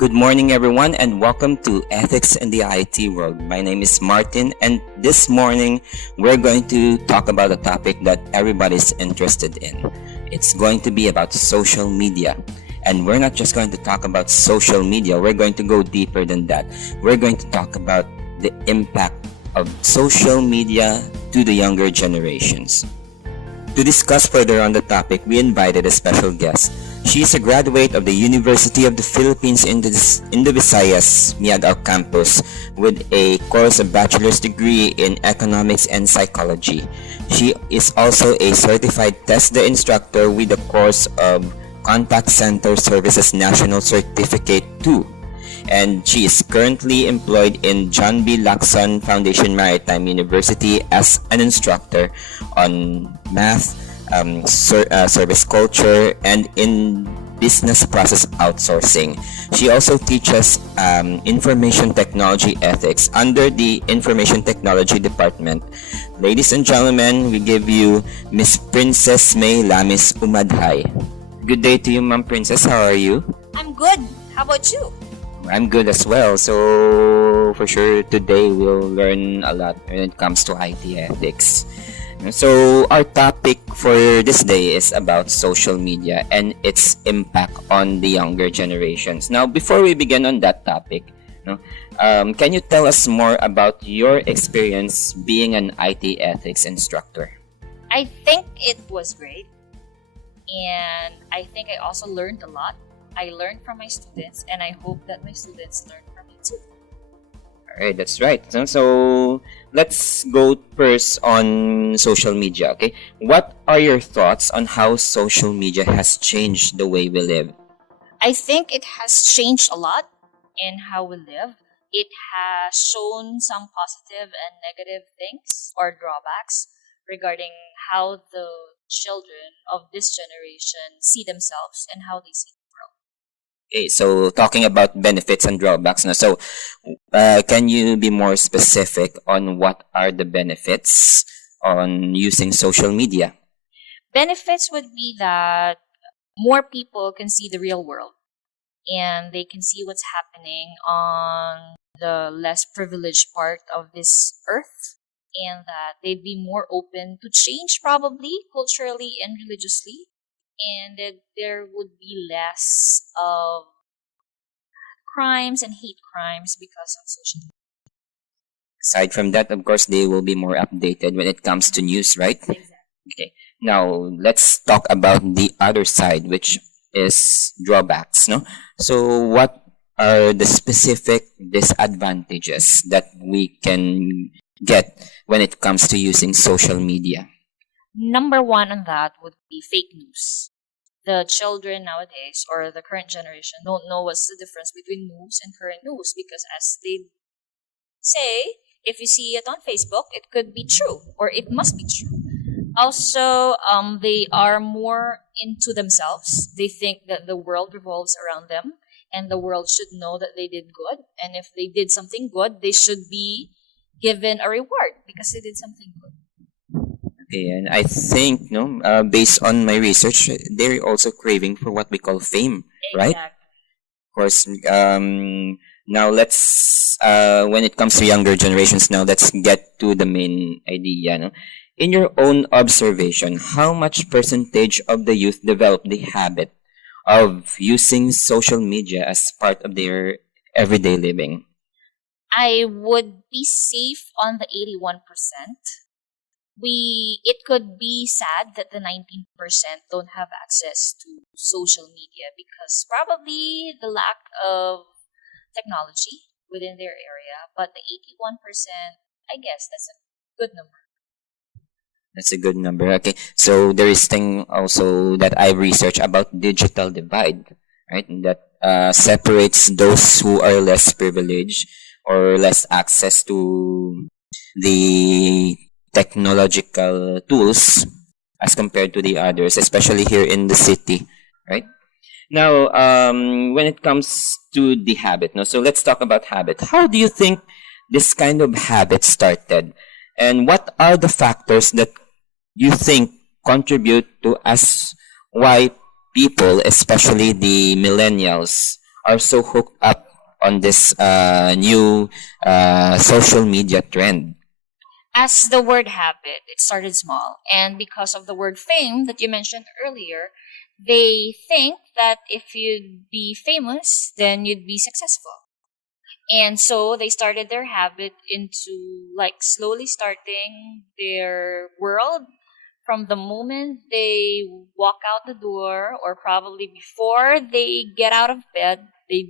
Good morning, everyone, and welcome to Ethics in the IT World. My name is Martin, and this morning we're going to talk about a topic that everybody's interested in. It's going to be about social media. And we're not just going to talk about social media, we're going to go deeper than that. We're going to talk about the impact of social media to the younger generations. To discuss further on the topic, we invited a special guest. She is a graduate of the University of the Philippines in the Visayas, Miagao campus, with a course of bachelor's degree in economics and psychology. She is also a certified test day instructor with the course of Contact Center Services National Certificate 2. And she is currently employed in John B. Lacson Foundation Maritime University as an instructor on math, service culture, and in business process outsourcing. She also teaches information technology ethics under the Information Technology Department. Ladies and gentlemen, we give you Miss Princess May Lamis Umadhay. Good day to you, Ma'am Princess. How are you? I'm good. How about you? I'm good as well. So for sure today we'll learn a lot when it comes to IT ethics. So our topic for this day is about social media and its impact on the younger generations. Now, before we begin on that topic, can you tell us more about your experience being an IT ethics instructor? I think it was great. And I think I also learned a lot. I learned from my students, and I hope that my students learn from me too. Alright, that's right. So let's go first on social media, okay? What are your thoughts on how social media has changed the way we live? I think it has changed a lot in how we live. It has shown some positive and negative things or drawbacks regarding how the children of this generation see themselves and how they see the world. Okay, so talking about benefits and drawbacks now. So can you be more specific on what are the benefits on using social media? Benefits would be that more people can see the real world and they can see what's happening on the less privileged part of this earth, and that they'd be more open to change probably culturally and religiously, and that there would be less of crimes and hate crimes because of social media. Aside from that, of course, they will be more updated when it comes to news, right? Exactly. Okay. Now, let's talk about the other side, which is drawbacks, no? So, what are the specific disadvantages that we can get when it comes to using social media? Number one on that would be fake news. The children nowadays, or the current generation, don't know what's the difference between news and current news, because as they say, if you see it on Facebook, it could be true or it must be true. Also, they are more into themselves. They think that the world revolves around them and the world should know that they did good. And if they did something good, they should be given a reward because they did something good. Okay, and I think, based on my research, they're also craving for what we call fame, right? Of course, now let's, when it comes to younger generations now, let's get to the main idea. No? In your own observation, how much percentage of the youth develop the habit of using social media as part of their everyday living? I would be safe on the 81%. It could be sad that the 19% don't have access to social media because probably the lack of technology within their area, but the 81%, I guess that's a good number. That's a good number. Okay, so there is thing also that I researched about digital divide, right? That separates those who are less privileged or less access to the technological tools as compared to the others, especially here in the city, right? Now, when it comes to the habit, no, so let's talk about habit. How do you think this kind of habit started? And what are the factors that you think contribute to us why people, especially the millennials, are so hooked up on this new social media trend. As the word habit, it started small. And because of the word fame that you mentioned earlier, they think that if you'd be famous, then you'd be successful. And so they started their habit into like slowly starting their world from the moment they walk out the door, or probably before they get out of bed. They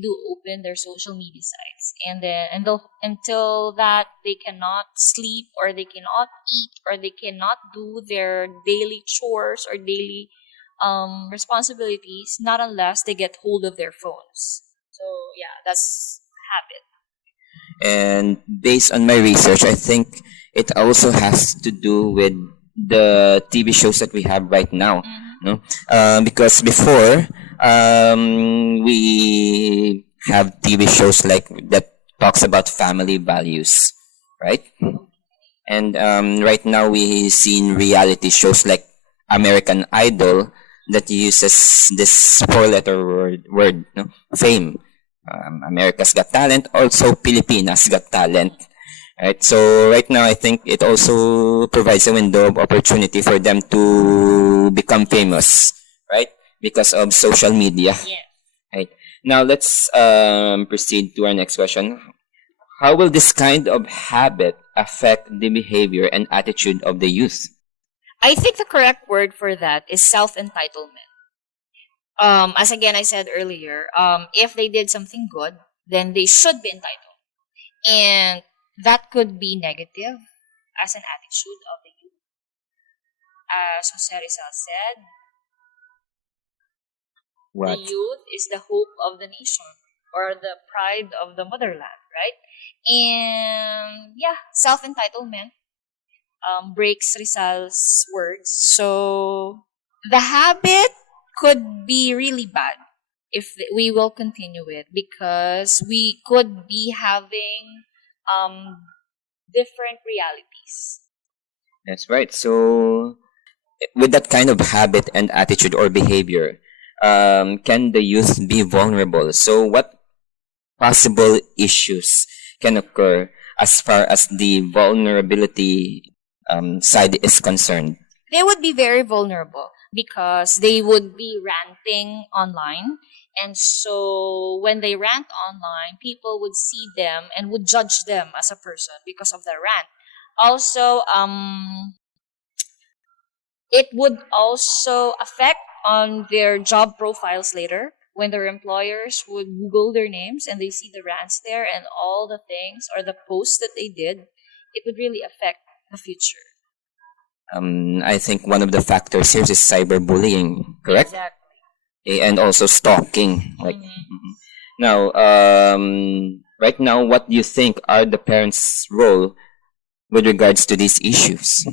do open their social media sites, and then and they'll, until that they cannot sleep, or they cannot eat, or they cannot do their daily chores or daily responsibilities, not unless they get hold of their phones. So yeah, that's habit. And based on my research, I think it also has to do with the TV shows that we have right now. No, because before we have TV shows like that talks about family values, right? And right now we see in reality shows like American Idol that uses this four-letter word, no? Fame. America's Got Talent, also Pilipinas Got Talent. Right. So right now, I think it also provides a window of opportunity for them to become famous, right? Because of social media. Yeah. Right. Now let's proceed to our next question. How will this kind of habit affect the behavior and attitude of the youth? I think the correct word for that is self-entitlement. As again I said earlier, if they did something good, then they should be entitled. And that could be negative as an attitude of the youth. As Jose Rizal said, the What? youth is the hope of the nation, or the pride of the motherland, right? And yeah, self entitlement breaks Rizal's words. So the habit could be really bad if we will continue it, because we could be having um, different realities. That's right. So with that kind of habit and attitude or behavior, can the youth be vulnerable? So what possible issues can occur as far as the vulnerability side is concerned? They would be very vulnerable because they would be ranting online. And so when they rant online, people would see them and would judge them as a person because of their rant. Also, it would also affect on their job profiles later when their employers would Google their names and they see the rants there and all the things or the posts that they did. It would really affect the future. I think one of the factors here is cyberbullying, correct? Exactly. And also stalking. Like now, right now, what do you think are the parents' role with regards to these issues?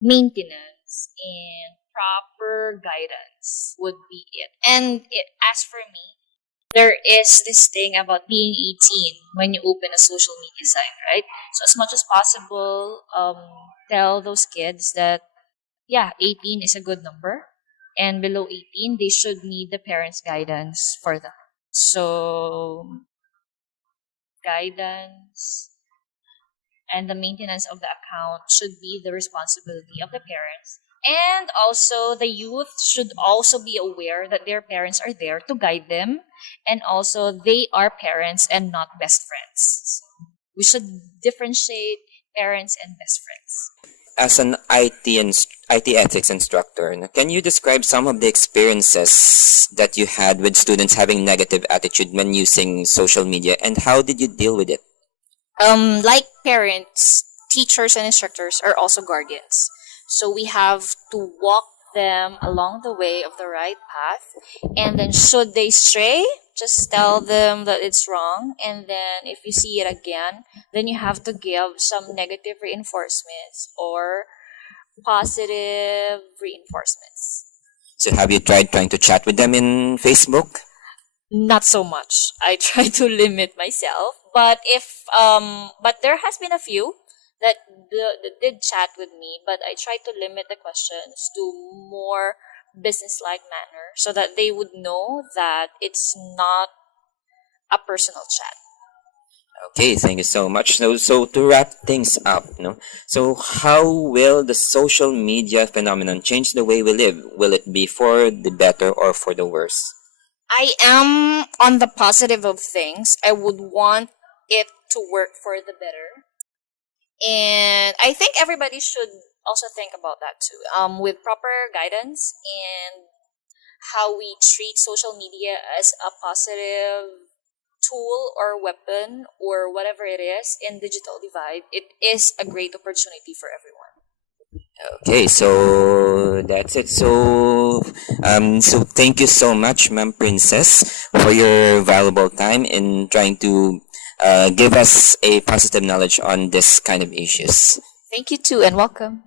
Maintenance and proper guidance would be it. And as for me, there is this thing about being 18 when you open a social media site, right? So as much as possible, tell those kids that yeah, 18 is a good number, and below 18 they should need the parents' guidance for them. So guidance and the maintenance of the account should be the responsibility of the parents. And also, the youth should also be aware that their parents are there to guide them, and also they are parents and not best friends. We should differentiate parents and best friends. As an IT ethics instructor, can you describe some of the experiences that you had with students having negative attitude when using social media, and how did you deal with it? Like parents, teachers, and instructors are also guardians. So we have to walk them along the way of the right path. And then, should they stray, just tell them that it's wrong. And then, if you see it again, then you have to give some negative reinforcements or positive reinforcements. So have you tried trying to chat with them in Facebook? Not so much. I try to limit myself, but if but there has been a few that did chat with me, but I try to limit the questions to more business-like manner so that they would know that it's not a personal chat. Okay, thank you so much. So to wrap things up, so how will the social media phenomenon change the way we live? Will it be for the better or for the worse? I am on the positive of things. I would want it to work for the better. And I think everybody should also think about that too. With proper guidance and how we treat social media as a positive tool or weapon or whatever it is in digital divide, it is a great opportunity for everyone. Okay, so that's it. So thank you so much, Ma'am Princess, for your valuable time in trying to give us a positive knowledge on this kind of issues. Thank you too and welcome.